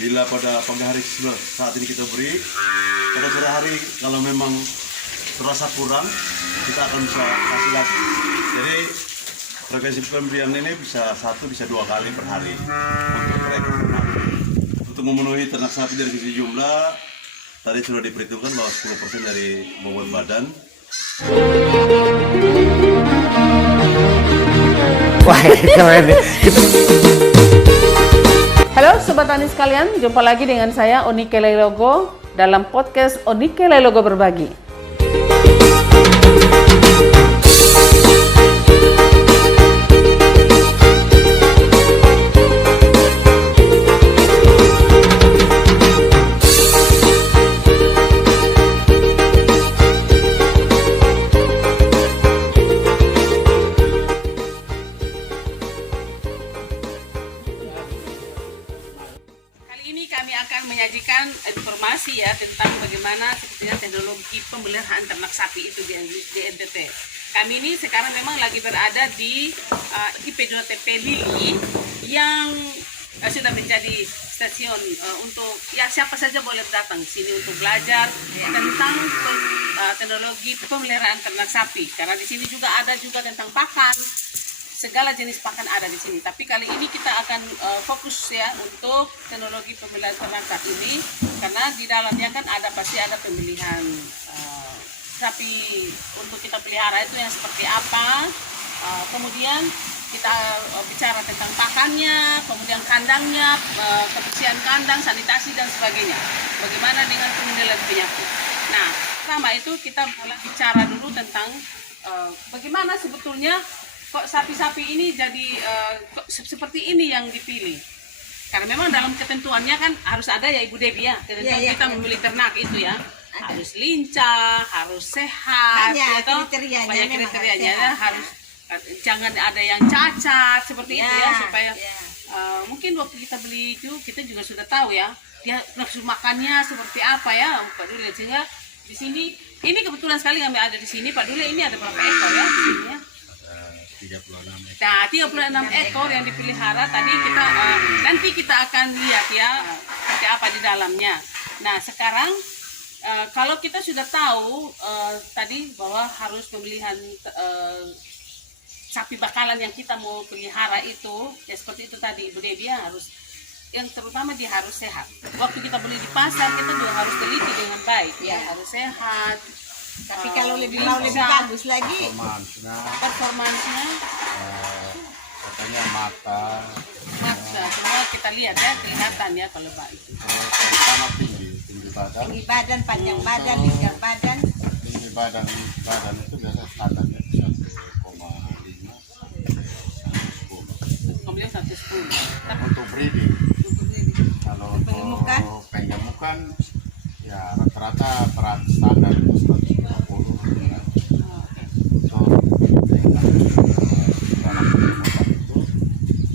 Bila pada pagi hari saat ini kita beri, pada sore hari kalau memang terasa kurang, kita akan bisa kasih lagi. Jadi frekuensi pemberian ini bisa 1 bisa 2 kali per hari untuk mereka. Untuk memenuhi ternak sapi dari sisi jumlah, tadi sudah diperhitungkan bahwa 10% dari bobot badan. Wah, keren. Halo Sobat Tani sekalian, jumpa lagi dengan saya Onike Leilogo dalam podcast Onike Leilogo Berbagi. Kami akan menyajikan informasi ya tentang bagaimana sebetulnya teknologi pemeliharaan ternak sapi itu di NTT. Kami ini sekarang memang lagi berada di IP2TP Lili yang sudah menjadi stasiun untuk ya siapa saja boleh datang sini untuk belajar tentang teknologi pemeliharaan ternak sapi. Karena di sini juga ada tentang pakan. Segala jenis pakan ada di sini. Tapi kali ini kita akan fokus ya untuk teknologi pemeliharaan ternak sapi ini, karena di dalamnya kan pasti ada pemilihan sapi untuk kita pelihara itu yang seperti apa. Kemudian kita bicara tentang pakannya, kemudian kandangnya, kebersihan kandang, sanitasi dan sebagainya. Bagaimana dengan pengendalian penyakit. Nah, pertama itu kita mulai bicara dulu tentang bagaimana sebetulnya kok sapi-sapi ini jadi seperti ini yang dipilih. Karena memang dalam ketentuannya kan harus ada ya Ibu Devi ya, ketentuan kita memilih ternak itu ya. Harus lincah, harus sehat, banyak kriterianya ya, harus jangan ada yang cacat seperti itu ya, supaya mungkin waktu kita beli itu kita juga sudah tahu ya, dia nafsu makannya seperti apa ya Pak Dule. Sehingga di sini ini kebetulan sekali kami ada di sini Pak Dule, ini ada berapa ekor ya di sini ya? 36 ekor. Nah, 36 ekor yang dipelihara tadi kita nanti kita akan lihat ya seperti apa di dalamnya. Nah, sekarang kalau kita sudah tahu tadi bahwa harus pemilihan sapi bakalan yang kita mau pelihara itu ya seperti itu tadi Ibu Devi ya, harus yang terutama dia harus sehat. Waktu kita beli di pasar kita juga harus teliti dengan baik ya, harus sehat. Tapi kalau lebih bagus lagi Performansnya katanya mata semua kita lihat ya, kelihatan ya kalau baik itu. sama tinggi badan, panjang badan, lingkar badan. tinggi badan itu biasa standarnya 1,5 Kemudian 110. Tapi untuk breeding. Kalau untuk pengemukan ya rata-rata berat standar itu 150 ya. Untuk dalam pengemukan itu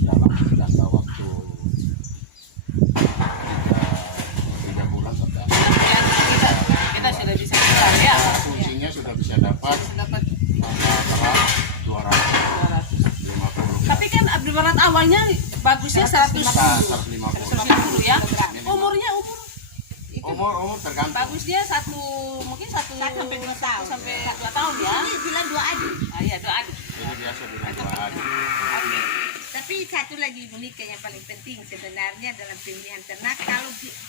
dalam jangka waktu 3 bulan sampai kita sudah bisa bilang ya. fungsinya sudah bisa dapat Dapat berat 250. tapi kan berat awalnya bagusnya 150 ya. Umurnya Umur tergantung. bagus dia mungkin 1 sampai 2 tahun. sampai 2 tahun ya. Ini bilang 2 adik. Iya, 2 adik. Ini biasa bilang 2 adik. Oke. Tapi satu lagi Monika yang paling penting sebenarnya dalam pemilihan ternak,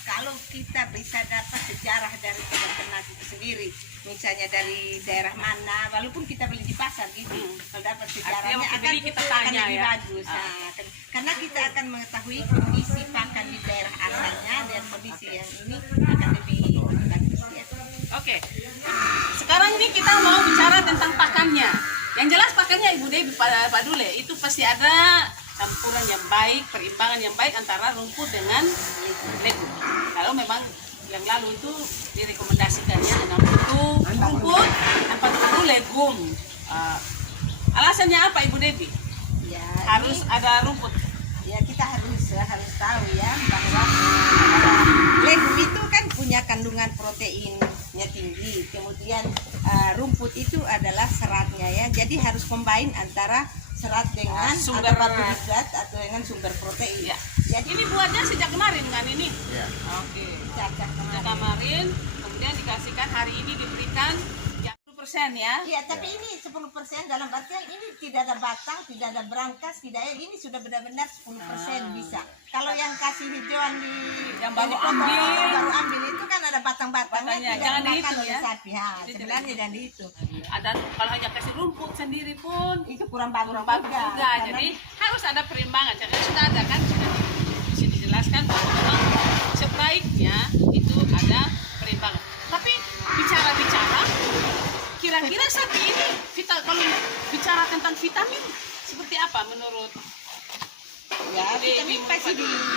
kalau kita bisa dapat sejarah dari ternak itu sendiri, misalnya dari daerah mana, walaupun kita beli di pasar gitu, kalau dapat sejarahnya Artinya waktu kita akan tanya lebih ya. bagus. Nah, karena kita akan mengetahui kondisi pakan di daerah asalnya dan kondisi yang ini akan lebih bagus ya. Oke. Sekarang ini kita mau bicara tentang pakannya. Yang jelas pakannya Ibu Devi Pak Dule itu pasti ada campuran yang baik, perimbangan yang baik antara rumput dengan legum. Kalau memang yang lalu itu direkomendasikannya 60 rumput, 40 legum. Alasannya apa Ibu Devi? Ya, Harus ada rumput. ya kita harus tahu ya bahwa legum itu kan punya kandungan proteinnya tinggi, kemudian rumput itu adalah seratnya ya, jadi harus combine antara serat dengan sumber karbohidrat atau dengan sumber protein. Ya. Jadi Ini buatnya sejak kemarin kan ini? Ya. Oke. Cacah Nah, kemarin. kemarin kemudian dikasihkan hari ini diberikan yang 10% ya. Iya, tapi ini 10% dalam artian ini tidak ada batang, tidak ada brankas, tidak ada. Ini sudah benar-benar 10% bisa. Kalau yang kasih hijauan di Yang baru dipotong, ambil. baru ambil itu kan ada batang-batangnya, Batangnya, tidak jangan dimakan dihitung oleh ya. sapi. Ha, Itu sebenarnya dan itu. Ada kalau hanya kasih rumput sendiri pun Itu kurang bagus kurang bagus juga. karena Jadi harus ada perimbangan. Karena sudah ada kan sudah bisa dijelaskan bahwa memang sebaiknya itu ada perimbangan. Tapi bicara-bicara, kira-kira sapi ini kalau bicara tentang vitamin seperti apa menurut? ya, Di- vitamin di- pasti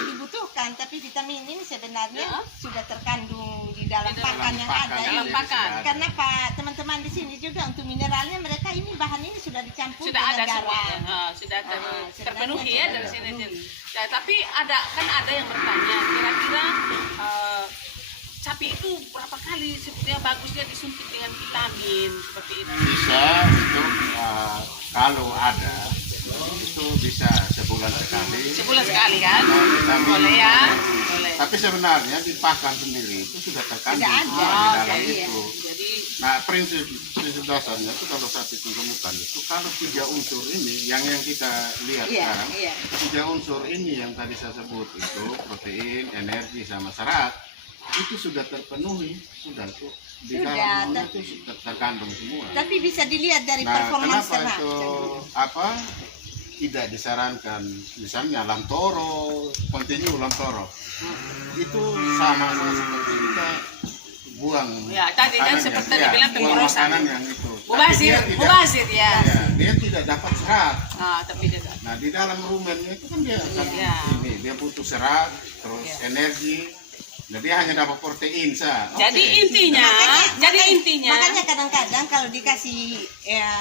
dibutuhkan, tapi vitamin ini sebenarnya Ya. sudah terkandung di dalam Di dalam pakan yang pakan, ada. dalam ini. pakan. Karena Pak teman-teman di sini juga untuk mineralnya mereka ini bahan ini sudah dicampur Sudah ada dengan semua, garam. sudah sebenarnya terpenuhi ya sudah dari sini. terpenuhi. Nah, tapi ada yang bertanya, kira-kira sapi itu berapa kali sebetulnya bagusnya disuntik dengan vitamin seperti itu? Bisa untuk kalau ada itu bisa sebulan sekali. Sebulan sekali kan? Vitamin. Boleh ya? Boleh. Tapi sebenarnya di pakan sendiri itu sudah terkandung Sudah ada. semua di dalam jadi, itu. jadi Nah, prinsip dasarnya itu kalau sapi temukan itu kalau 3 unsur ini yang kita lihat Iya, sekarang, iya. 3 unsur ini yang tadi saya sebut itu protein, energi sama serat itu sudah terpenuhi, sudah tuh di Sudah, dalamnya tapi- itu sudah terkandung semua. Tapi bisa dilihat dari Nah, performance kenapa ternak. itu tidak disarankan misalnya Lamtoro, continue Lamtoro itu sama seperti kita buang Ya, tadi kan makanannya. seperti Ya, dibilang buang pemborosan. makanan yang itu. Tapi mubazir, dia tidak- mubazir ya. ya, dia tidak dapat serat. Tapi tidak. Nah, di dalam rumennya itu kan dia akan Iya. ini, dia butuh serat, terus Iya. energi. Nah, dia hanya dapat protein sah. Jadi Oke. intinya, intinya. Makanya kadang-kadang kalau dikasih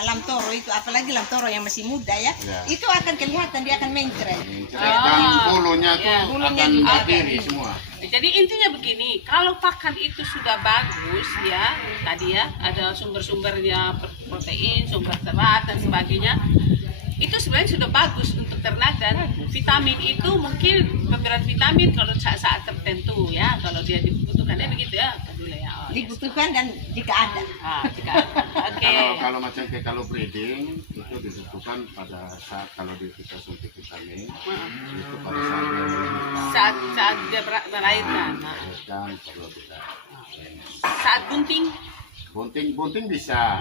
lamtoro itu, apalagi lamtoro yang masih muda ya, Ya. itu akan kelihatan dia akan mencret. Dan bulunya tuh Ya, bulunya akan juga berdiri ada. semua. Jadi intinya begini, kalau pakan itu sudah bagus ya, tadi ya ada sumber-sumbernya protein, sumber serat dan sebagainya, itu sebenarnya sudah bagus untuk ternak dan vitamin itu mungkin pemberian vitamin kalau saat-saat tertentu ya, kalau dia dibutuhkannya begitu ya, boleh ya. Oh, yes. Dibutuhkan dan jika ada. Jika oke. Kalau macam kayak kalau breeding itu dibutuhkan pada saat kalau kita suntik vitamin itu pada saat dia melahirkan. Saat dia melahirkan. Nah, Melahirkan perlu kita saat bunting bunting bisa.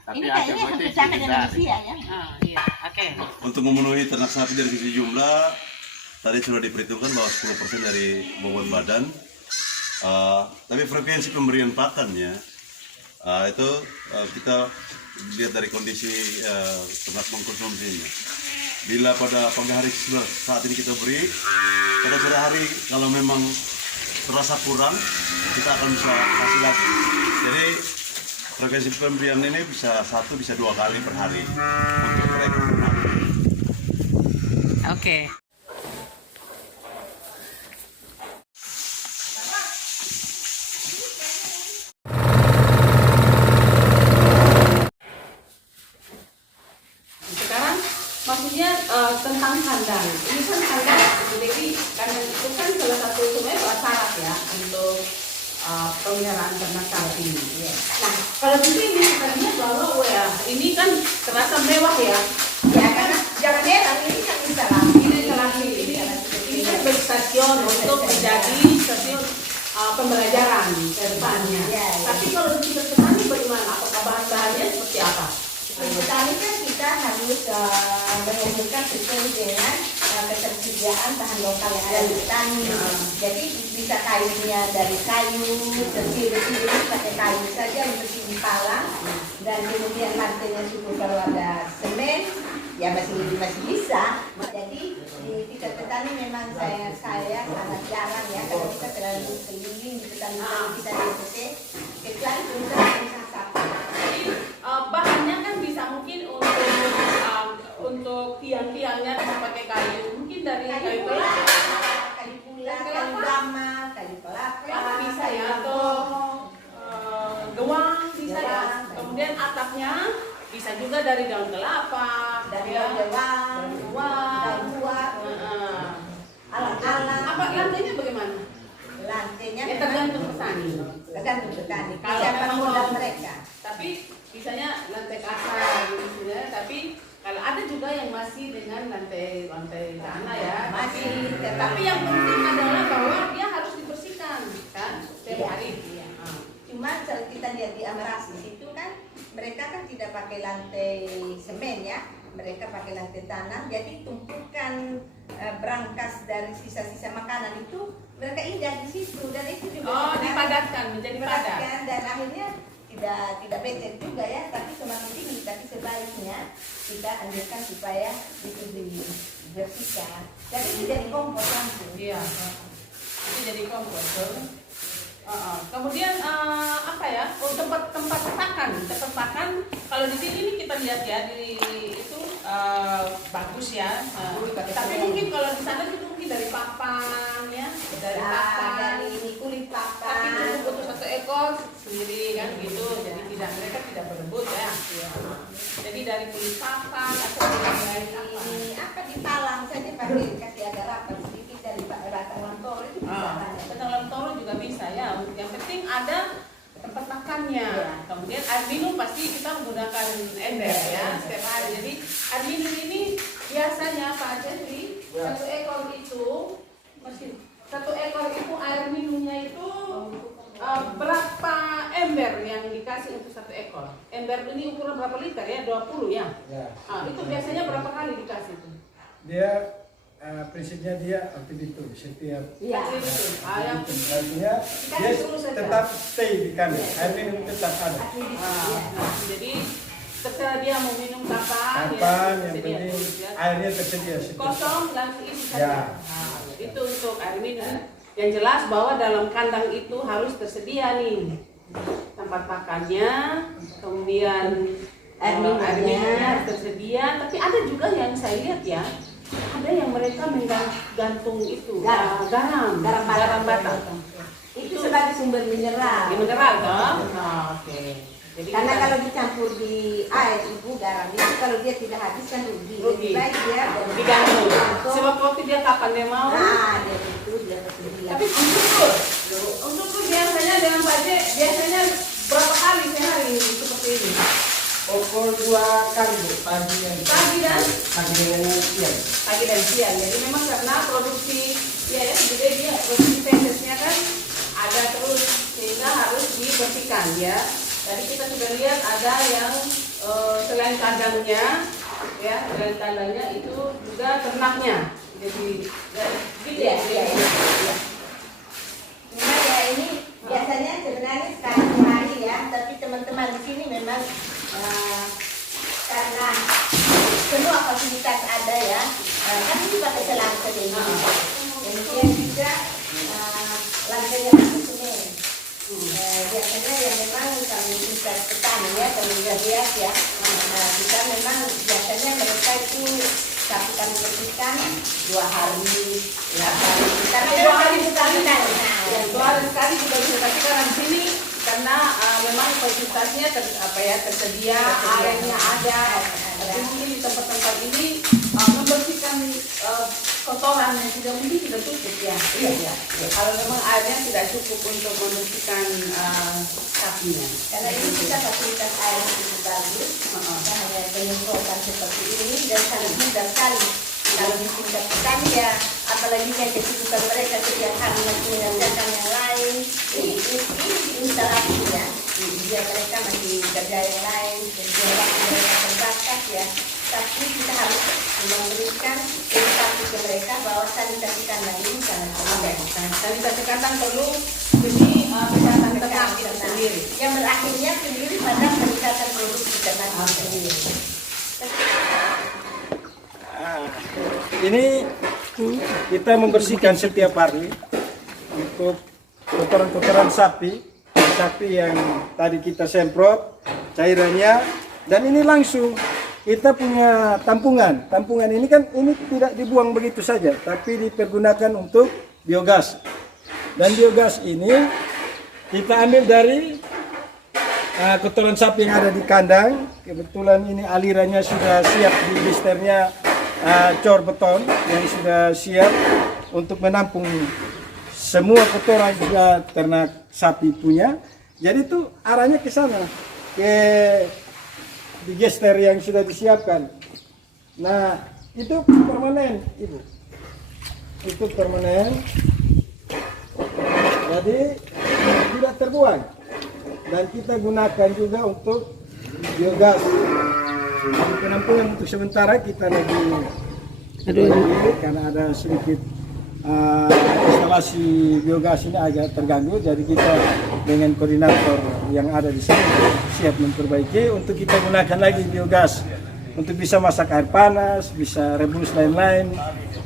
Tapi Ini ada kayaknya bunting hampir sama dengan tidak. manusia ya. Iya, oke. Untuk memenuhi ternak sapi dari sisi jumlah, tadi sudah diperhitungkan bahwa 10% dari bobot badan. Tapi frekuensi pemberian pakannya itu kita lihat dari kondisi ternak mengkonsumsinya. Bila pada pagi hari saat ini kita beri, pada sore hari kalau memang terasa kurang, kita akan bisa kasih lagi. Jadi frekuensi pemberian ini bisa 1 bisa 2 kali per hari untuk mereka. Oke. Sekarang maksudnya tentang kandang. Ini kan kandang, jadi kandang itu kan salah satu sebenarnya syarat ya untuk pemeliharaan ternak sapi. Nah, kalau di sini kita lihat bahwa ya ini kan terasa mewah ya. Ya karena jangan heran ini kan instalasi. Ini kan sebagai stasiun untuk menjadi stasiun pembelajaran ke depannya. Ya, ya. Tapi kalau di tingkat petani bagaimana? Apakah bahan-bahannya seperti apa? Petani kan kita harus menumbuhkan sesuai dengan ketersediaan bahan lokal yang ada di petani. Jadi bisa kayunya dari kayu, terpilih-pilih pakai kayu saja untuk dipalang, dan kemudian lantainya cukup kalau ada semen, ya masih bisa. Jadi di tingkat petani memang saya sangat jarang ya, karena kita terlalu keliling di petani kita di NTT, kecuali pengusaha sapi. Jadi bahannya kan bisa mungkin untuk tiang-tiangnya bisa pakai kayu, mungkin dari kayu kelapa, kayu pula, kayu gama, kayu kelapa, bisa ya, atau gewang bisa ya. Gewang. Kemudian atapnya bisa juga dari daun kelapa, dari ya. daun gewang, Daun gewang. daun buah, Heeh. alam-alam. Apa lantainya bagaimana? petani. Tergantung petani. Kalau Siapa memang modal mau- mereka? Tapi misalnya lantai kasar gitu sebenarnya, tapi kalau ada juga yang masih dengan lantai tanah ya. Masih, Tapi yang penting adalah bahwa dia harus dibersihkan kan setiap Iya. hari. Iya. Ah. Cuma kalau kita lihat di Amarasis itu kan mereka kan tidak pakai lantai semen ya, mereka pakai lantai tanah. Jadi tumpukan berangkas dari sisa-sisa makanan itu mereka indah di situ dan itu juga Oh, sebenarnya dipadatkan menjadi padat. dipadatkan dan akhirnya tidak becek juga ya, tapi semakin tinggi. Tapi sebaiknya kita anjurkan supaya itu dibersihkan. Jadi itu jadi kompos langsung. Iya. Itu jadi kompos. Kemudian apa ya? Oh, tempat pakan. Kalau di sini nih kita lihat ya di itu bagus ya. Tapi mungkin kalau di sana itu mungkin dari papan ya, dari papan. Dari ini kulit Tapi papan. itu butuh satu ekor sendiri kan gitu. Jadi mereka tidak berebut ya. Jadi dari kulit papan atau dari apa? Ini apa dipalang saja pakai kasih agak rapat sedikit dari batang lantoro itu bisa banyak. Batang toro juga bisa ya. Yang penting ada tempat makannya. Iya. Kemudian air minum pasti kita menggunakan ember ya setiap hari. Jadi air minum ini biasanya Pak Jeffrey satu ekor itu air minumnya itu berapa ember yang dikasih untuk satu ekor? Ember ini ukuran berapa liter ya? 20 ya? Itu biasanya berapa kali dikasih itu? Dia prinsipnya dia aktif itu setiap Iya. Yang artinya dia tetap stay di kandang, air minum tetap ada. jadi terserah dia mau minum kapan, Kapan ya, yang tersedia penting terus, ya. airnya tersedia setiap. Kosong langsung isi saja. Ya. Itu untuk air minum. Yang jelas bahwa dalam kandang itu harus tersedia nih tempat makannya, kemudian Air minumnya. air minumnya harus tersedia. Tapi ada juga yang saya lihat ya, ada yang mereka menggantung itu garam bata. Itu sebagai sumber mineral. Di mineral toh? Oke. Jadi Karena kita- kalau dicampur di air ibu garam itu kalau dia tidak habis kan rugi. Rugi. Lebih baik dia digantung. digantung. Sebab waktu dia kapan dia mau. Nah, dia itu dia tersedia. Tapi untuk biasanya dengan Pak J, biasanya berapa kali sehari seperti ini? Pukul 2 kali Bu, pagi dan Pagi dan siang. pagi dan siang. Jadi memang karena produksi ya gede dia produksi tesesnya kan ada terus sehingga harus dibersihkan ya. Tadi kita sudah lihat ada yang selain kandangnya ya, selain kandangnya itu juga ternaknya. Jadi ya, gitu ya. Iya. Cuma ya ini biasanya sebenarnya sekali sehari ya, tapi teman-teman di sini memang karena semua fasilitas ada ya, kan ini pakai selang sendiri. Kemudian juga lantainya pakai semen. Biasanya yang memang kami tingkat petani ya, kami lihat ya, kita memang biasanya mereka itu satu kali bersihkan 2 hari, ya hari. Karena 2 hari sekali sekali. Ya, 2 hari sekali juga bisa, tapi karena di sini karena memang fasilitasnya tersedia, airnya ada. Tapi mungkin di tempat-tempat ini membersihkan kotoran yang tidak mungkin tidak cukup ya. Iya. Kalau memang airnya tidak cukup untuk membersihkan sapinya. Karena ini kita fasilitas air yang cukup bagus, kita hanya penyemprotan seperti ini dan sangat mudah sekali. Kalau di tingkat petani ya, apalagi yang kesibukan mereka setiap hari masih mengerjakan yang lain, ini instalasi ya. Dia mereka masih kerja yang lain, kerja waktu mereka terbatas ya. Tapi kita harus memberikan edukasi ke mereka bahwa sanitasi kandang ini sangat penting. Sanitasi kandang perlu demi kesehatan ternak itu sendiri. Yang berakhirnya sendiri pada peningkatan produksi ternak itu sendiri. Ini kita membersihkan setiap hari untuk kotoran-kotoran sapi yang tadi kita semprot cairannya, dan ini langsung kita punya tampungan. Tampungan ini kan ini tidak dibuang begitu saja, tapi dipergunakan untuk biogas. Dan biogas ini kita ambil dari kotoran sapi yang ada di kandang. Kebetulan ini alirannya sudah siap di blisternya cor beton yang sudah siap untuk menampung semua kotoran juga ternak sapi punya. Jadi itu arahnya ke sana, ke digester yang sudah disiapkan. Nah, itu permanen, Ibu. Itu permanen. Jadi tidak terbuang. Dan kita gunakan juga untuk biogas. Jadi penampungan untuk sementara kita lagi karena ada sedikit instalasi biogas ini agak terganggu, jadi kita dengan koordinator yang ada di sini siap memperbaiki untuk kita gunakan lagi biogas untuk bisa masak air panas, bisa rebus lain-lain,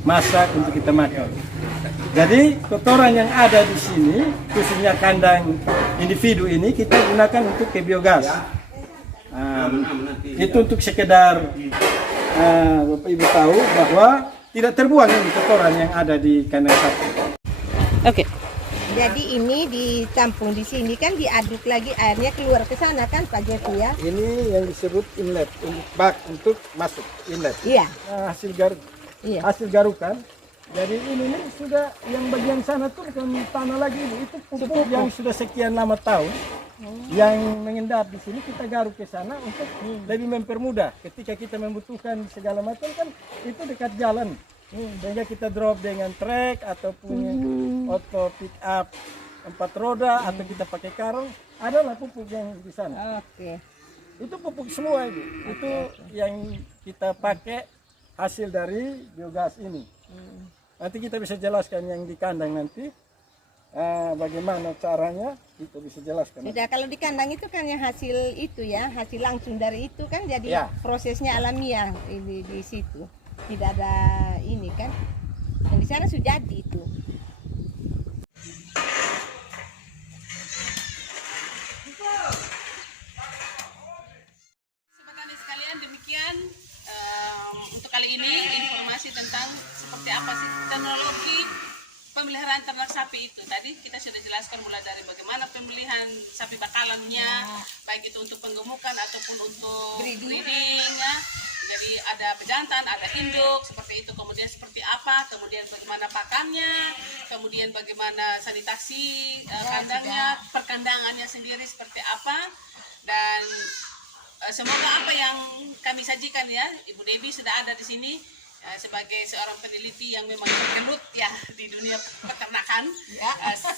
masak untuk kita makan. Jadi kotoran yang ada di sini, khususnya kandang individu ini kita gunakan untuk ke biogas. Itu untuk sekedar Bapak Ibu tahu bahwa tidak terbuang ini kotoran yang ada di kandang sapi. Oke. Jadi ini ditampung di sini kan diaduk lagi airnya keluar ke sana kan Pak Jeffrey ya? Ini yang disebut inlet, bak untuk masuk inlet. Iya. Iya. Hasil garukan. Jadi ini nih sudah yang bagian sana tuh bukan tanah lagi, itu pupuk yang sudah sekian lama tahun yang mengendap di sini kita garuk ke sana untuk lebih mempermudah ketika kita membutuhkan segala macam kan itu dekat jalan. Sehingga kita drop dengan trek ataupun auto pick up 4 roda atau kita pakai karung, adalah pupuk yang di sana. Oke. Itu pupuk semua itu yang kita pakai hasil dari biogas ini. Nanti kita bisa jelaskan yang di kandang nanti bagaimana caranya, kita bisa jelaskan. Sudah, kalau di kandang itu kan yang hasil itu ya, hasil langsung dari itu kan jadi Ya. prosesnya alamiah di situ. Tidak ada ini kan. Dan di sana sudah jadi itu. Sobat Tani sekalian, demikian untuk kali ini informasi tentang seperti apa sih teknologi pemeliharaan ternak sapi itu. Tadi kita sudah jelaskan mulai dari bagaimana pemilihan sapi bakalannya, baik itu untuk penggemukan ataupun untuk breeding ya. Jadi ada pejantan, ada induk, seperti itu. Kemudian seperti apa, kemudian bagaimana pakannya, kemudian bagaimana sanitasi kandangnya, perkandangannya sendiri seperti apa. Dan semoga apa yang kami sajikan ya, Ibu Debbie sudah ada di sini sebagai seorang peneliti yang memang bergelut ya di dunia peternakan,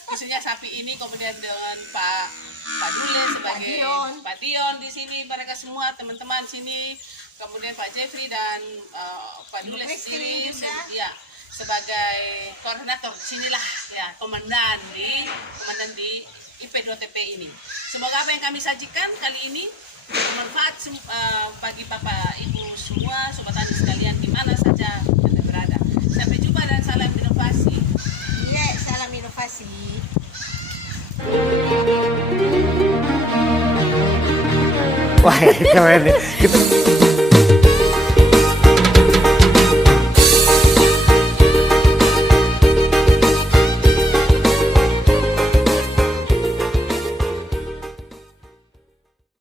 khususnya sapi ini, kemudian dengan Pak Dule sebagai Pak Dion di sini, mereka semua teman-teman sini, kemudian Pak Jeffrey dan Pak Dule sendiri ya sebagai koordinator sinilah ya komandan di IP2TP ini. Semoga apa yang kami sajikan kali ini bermanfaat bagi Bapak Ibu semua, Sobat Tani sekalian di mana saja Anda berada. Sampai jumpa dan salam inovasi. Iya, salam inovasi. Wah, keren.